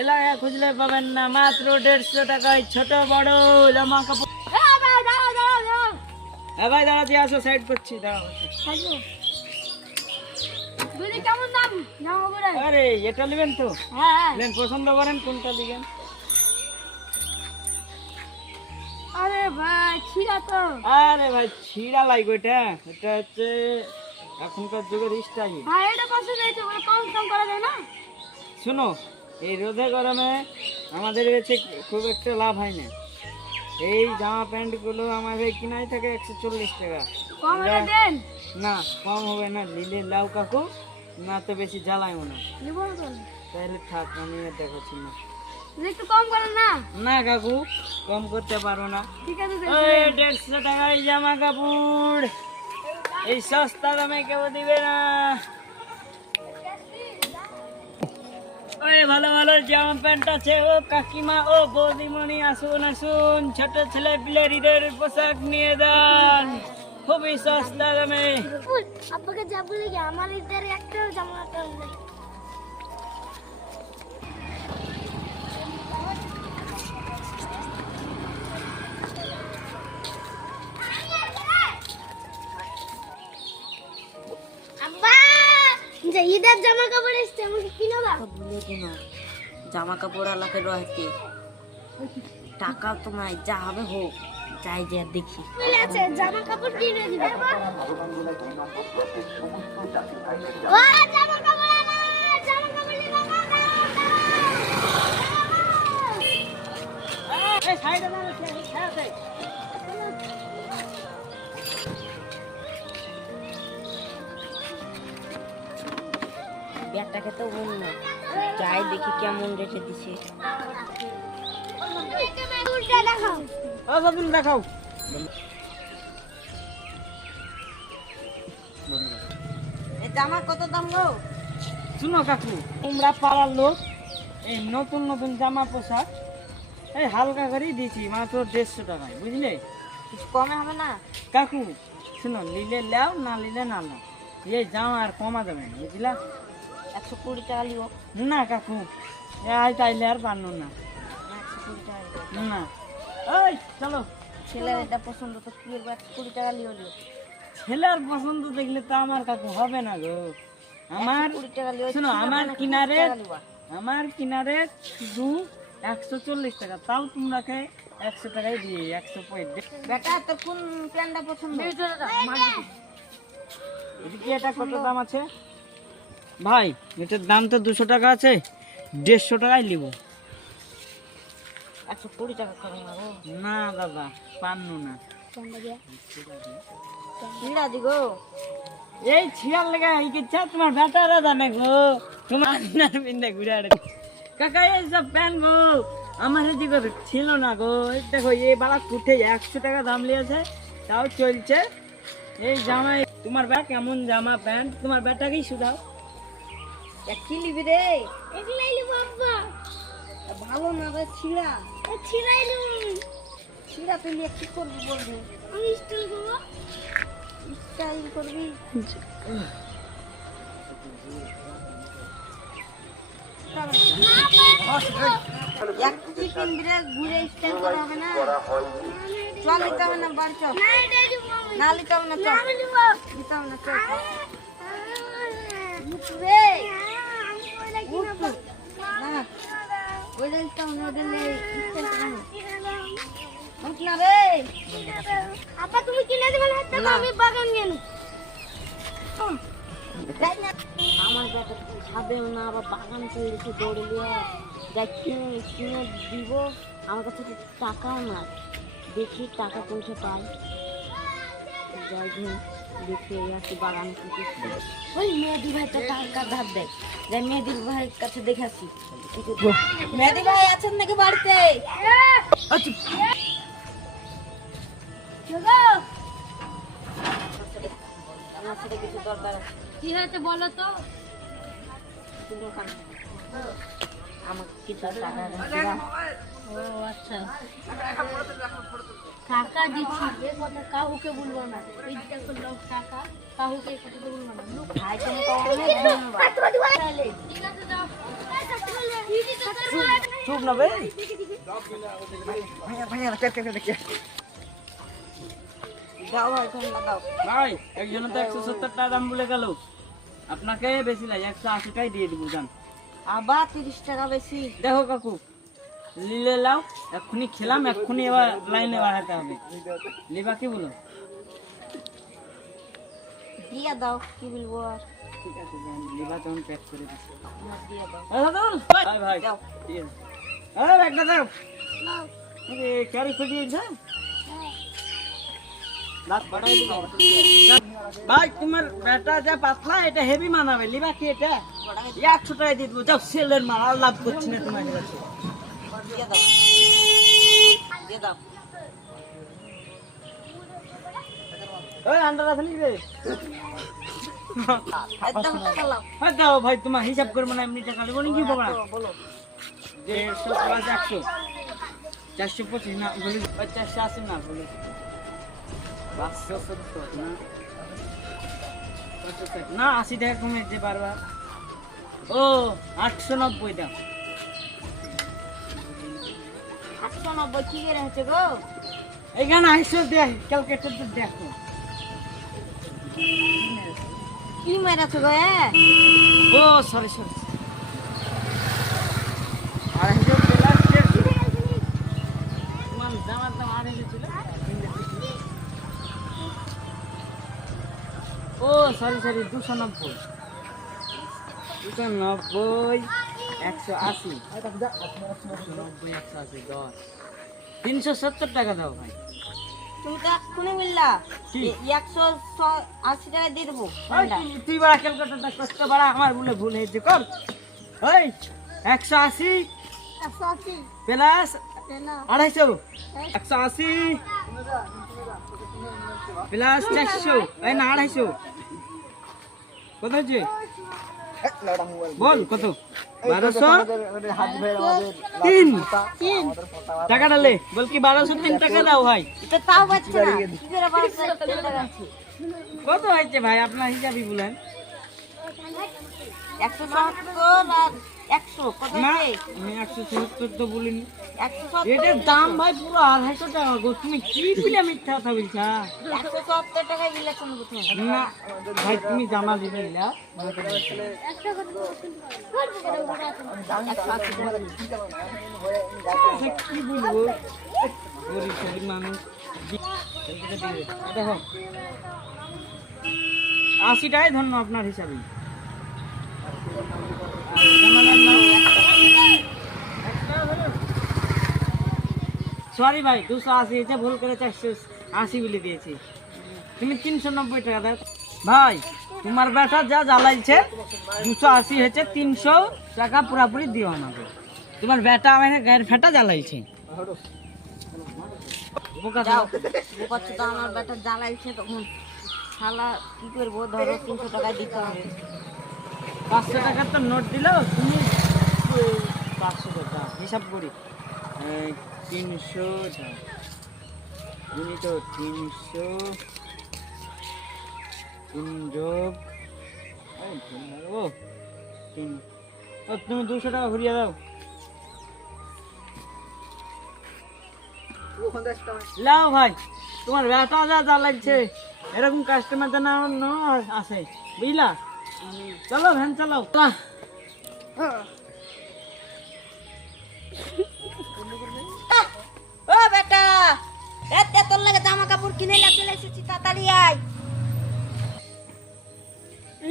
এলাকায় খুঁজলে পাবেন না, মাত্র 150 টাকায় ছোট বড় জামা কাপড়। হ্যাঁ ভাই দাঁড়া, দিয়ে আসো, সাইড করছি, দাঁড়াও। আরে এটা নেবেন তো? নেন, পছন্দ করেন কোনটা নেবেন? আরে ভাই ছিড়া তো। আরে ভাই ছিড়া লাগবে, এটা এটা হচ্ছে এখনকার যুগের স্টাইল। ভাই এটা পছন্দ হয়েছে, বলে কম করা যায় না? শোনো, এই রোদে গরমে আমাদের কাছে খুব একটা লাভ হয় না। এই জামা প্যান্ট গুলো আমাদের কিনাই থাকে 140 টাকা। কম হলে দেন। না কম হবে না, নিলে লাউ কাকু, না তো বেশি জ্বালাইও না। নিব না তাহলে থাক, আমি আর দেখাচ্ছি না। একটু কম করেন না। না কাকু, কম করতে পারো না। ঠিক আছে ওই 150 টাকায় জামা কাপড়, এই সস্তা দামে কেউ দিবে না। ওই ভালো ভালো জামা প্যান্ট আছে, ও কাকিমা, ও বৌদিমণি, আসুন আসুন, ছোট ছেলে পিলের ঈদের পোশাক নিয়ে যান, খুবই সস্তা দামে। আপনাকে যা বলি আমার ঈদের একটা জামা প্যান্ট। ঈদের জামা কাপড় এসছে, আমাকে কিনো না। বলে কেন জামা কাপড় আলাকে রয়েছে, টাকা তো নাই, যা হবে হোক, যাই যে দেখি। আছে জামা কাপড় কিনে দিবে। ও জামা কাপড় আনা, জামা কাপড় নিবা না। এই সাইডে দাঁড়া, খেয়াতে ব্যাগটাকে তো অন্য, যাই দেখি কেমন রেখে দিছে। দেখাও। এই জামা কত দাম গো? শুনো কাকু, তোমরা পাড়ার লোক, এই নতুন নতুন জামা পোশাক এই হালকা করেই দিয়েছি, মাত্র 150 টাকায়, বুঝলে? কিছু কমে হবে না? কাকু শুনো, নিলে লাও, না নিলে না লাও, এই জামা আর কমা যাবে না, বুঝলা? 120 টাকা লিব না কাকু, আজ তাইলে আর পারলো না। 120 টাকা লিব না, ওই চলো। ছেলের এটা পছন্দ তো কি 120 টাকা লিও। ছেলের পছন্দ দেখলে তো আমার কাকু হবে না গো। আমার 120 টাকা লিও। শোনো, আমার কিনারে শুধু 140 টাকা, তাও তোমরাকে 100 টাকায় দিয়ে 150। বেটা তো কোন প্যান্টটা পছন্দ? এদিকে এটা কত দাম আছে ভাই? এটার দাম তো 200 টাকা আছে, 150 টাকায় নিব। 120 টাকা করে মারো না দাদা, পান্ন না। কিরা দিগো? এই ছিয়ার লেগে ইচ্ছা তোমার বেটারা জানে গো, তোমার আদিনার বিন্দা ঘুরে আড়ে। কাকা এই সব প্যান্ট গো আমার এদিকে ছিল না গো। এই দেখো এই বাড়া কুঠে 100 টাকা দাম লিয়েছে, তাও চলছে। এই জামাই তোমার ব্যাগ কেমন জামা প্যান্ট, তোমার ব্যাটাকেই শুধাও। কি নিবি রে? এগুলাই নিব আব্বা। ভালো না রে, ছিড়া। ছিড়াই নিব। ছিড়া পেলে কি করবি বলবি? আমি স্টাইল করব। স্টাইল করবি? এক কি পিনবি রে, ঘুরে স্টাইল করা হবে না? চল নিতে হবে না, বার চল। না এটা নিব আমি। না নিতে হবে না, চল। আমি নিব। নিতে হবে না, চল। রে আমি কইলা কি না। না ওইটা নিতে হবে না, ওটা নিয়ে স্টাইল করা হবে। উঠ না রে। আপা তুমি কিনে দিবে না তো আমি বাগান গেল। আমার ব্যাটা খাবেও না, আবার বাগান চলেছে দৌড়ে লিয়া, যাই কিনে কিনে দিব। আমার কাছে তো টাকাও না, দেখি টাকা পয়সা পাই, যাই দেখি আসি বাগান থেকে। ওই মেহেদি ভাই তো টাকা ধার দেয়, যাই মেহেদি ভাইয়ের কাছে দেখে আসি। মেহেদি ভাই আছেন নাকি বাড়িতে? আমার সাথে কিছু দরকার আছে। কি হয়েছে বলো তো? আমাকে কিছু টাকা ও আচ্ছা, টাকা দিচ্ছি, এ কথা কাউকে বলবো না। এইটা করলো টাকা, কাউকে এই কথা বলবো না। ভাই তোমাকে অনেক ধন্যবাদ। ঠিক আছে, যাও। চুপ না বে দাও ভাই ঠান্ডা দাও। ভাই একজনের তো 170 টাকা দাম বলে গেল, আপনাকে বেশি লাগে 180 টাকাই দিয়ে দিব জান। আবার 30 টাকা বেশি। দেখো কাকু, লিলে লাও, এক্ষুনি খেলাম, এক্ষুনি এবার লাইনে বাড়াতে হবে। লিবা কি বলো? দিয়ে দাও, কি বলবো আর। ঠিক আছে জান, লিবা তখন প্যাক করে দিচ্ছি। আমার দিয়ে দাও। ভাই ভাই দাও। ঠিক আছে। আরে একটা দাও। আরে ক্যারি ফুটিয়েছে। দাঁত বাড়াই দিবো। ভাই তোমার ব্যাটা যা পাতলা, এটা হেভি মানাবে। লিবা কি এটা? 100 টাকা দিয়ে দেবো। যাও সেলের মাল, আর লাভ করছি না তোমার কাছে। দিয়ে দাও। দিয়ে দাও। ওই আন্ডার আছে নিবে। একদম টাকা লাও। হ্যাঁ দাও ভাই, তোমার হিসাব করবো না, এমনি টাকা দেবো নাকি বাবা? বলো। 150 প্লাস 100 425 না বলি, 480 না বলি, 570 না 560 না 80 টাকা কমে দিতে পারবা। ও 890 দাও। 890 কি করে হচ্ছে গো? এখানে আইসো দেখ, ক্যালকুলেটর তো দেখো। কি মেরেছো গো? ও সরি সরি, আর হিসো প্লাস 150 তোমার জামার দাম আর ছিল। ও সরি সরি, 290 290 180 190 180 10 370 টাকা দাও ভাই। তুমি তো এক্ষুনি বললা কি? 180 টাকা দিয়ে দেবো। তুই বাড়া ক্যালকুলেটরটা কষ্ট বাড়া, আমার বলে ভুল হয়েছে কর। ওই 180 180 প্লাস না 250 180 প্লাস 400, এই না 250 কত হচ্ছে বল? কত? 1203 টাকা ডালে বল কি 1203 টাকা দাও ভাই। এটা তাও পাচ্ছে না। কি করে 1203 টাকা আছে? কত হয়েছে ভাই আপনার হিসাবই বলেন। 170 আর 100 কত না হচ্ছে? আমি 170 তো বলিনি, 170 এটার দাম ভাই পুরো 250 টাকা গো। তুমি কি বলে মিথ্যা কথা বলছা? 170 টাকায় বিলাচ্ছেন কোথায়? না ভাই তুমি জামা দিবে না, 180 কি বলবো, গরিব গরিব মানুষ। দেখো 80 টাকাই ধন্য আপনার হিসাবে। সরি ভাই, 280 হয়েছে, ভুল করে 480 বলে দিয়েছি। তুমি 390 টাকা দাও ভাই। তোমার বেটা যা জ্বালাইছে 280 হয়েছে, 300 টাকা পুরাপুরি দিও আমাকে। তোমার বেটা আমার গায়ের ফেটা জ্বালাইছে। বোকা যাও। দাও। বোকাচ্ছ তো আমার বেটা জ্বালাইছে তখন শালা কি করবো? ধরো 300 টাকা দিতে হবে। 500 টাকার তো নোট দিল তুমি। 500 টাকা হিসাব করি, 300 তুমি তো 300 3 যোগ ও 3 তুমি 200 টাকা ঘুরিয়ে দাও। লাও ভাই, তোমার বেটা যা জ্বালাচ্ছে, এরকম কাস্টমার যেন আমার ন আসে, বুঝলা? চলো ভ্যান চালাও। ও বেটা, এতে তোর লাগে জামা কাপড় কিনে নিয়ে চলে এসেছি, তাড়াতাড়ি আয়।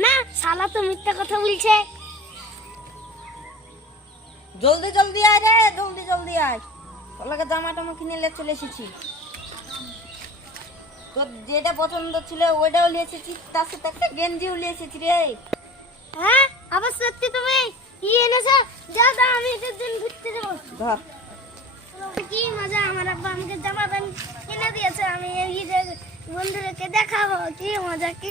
না শালা তো মিথ্যা কথা বলছে। জলদি জলদি আয় রে, জলদি জলদি আয়। তোর লাগে জামা টামা কিনে নিয়ে চলে এসেছি। তোর যেটা পছন্দ ছিল ওইটাও নিয়ে এসেছি, তার সাথে একটা গেঞ্জিও নিয়ে এসেছি রে। হ্যাঁ আবার সত্যি তুমি কি এনেছো? যা দাও, আমি এদের দিন ঘুরতে যাবো। ধর। কি মজা, আমার আব্বা আমাকে জামা প্যান্ট কিনে দিয়েছে, আমি এই ঈদে বন্ধুদেরকে দেখাবো। কি মজা, কি